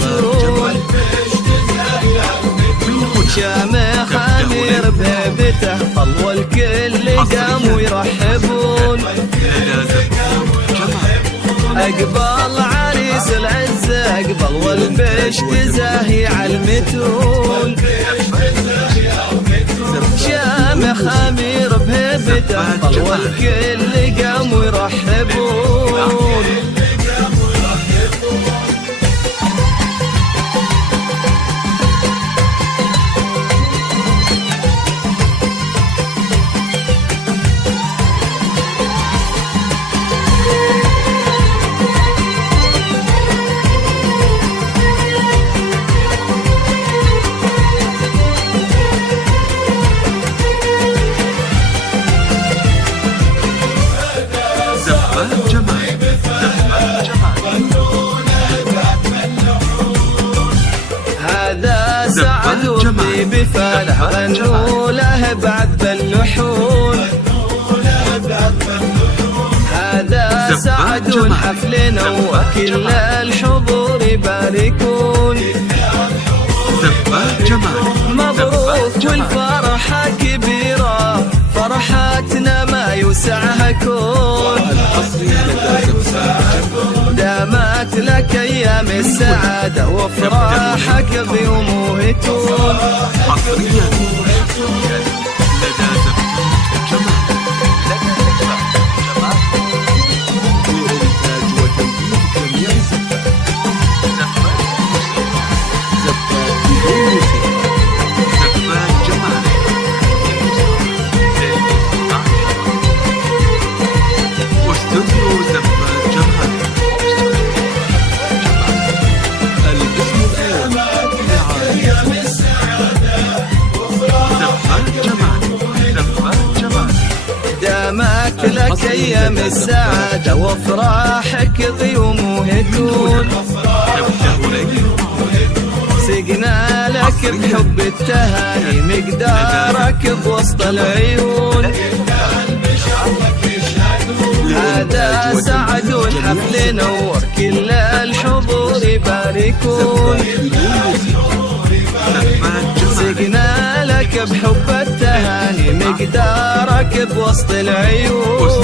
متون، شامخ أمير بهيبته طلوا الكل قاموا يرحبون، أقبل عريس العزة أقبل والبشت زاهي عالمتون، شامخ أمير بهيبته طلوا الكل قاموا يرحبون. هذا سعد وفي بفاله غنوا له بعد اللحون، هذا سعد حفلنا وكل الحضور يباركون، مبروك والفرحة كبيرة فرحتنا ما يوسعها كون، دامت لك ايام السعادة وافراحك بيومه تكون. دامت لك ايام السعادة وافراحك غيومه تكون، سقنا لك بحب التهاني مقدارك بوسط العيون، هذا سعد الحفل نور كل الحضور يباركون، سقنا لك بحب التهاني مقدارك بوسط العيون.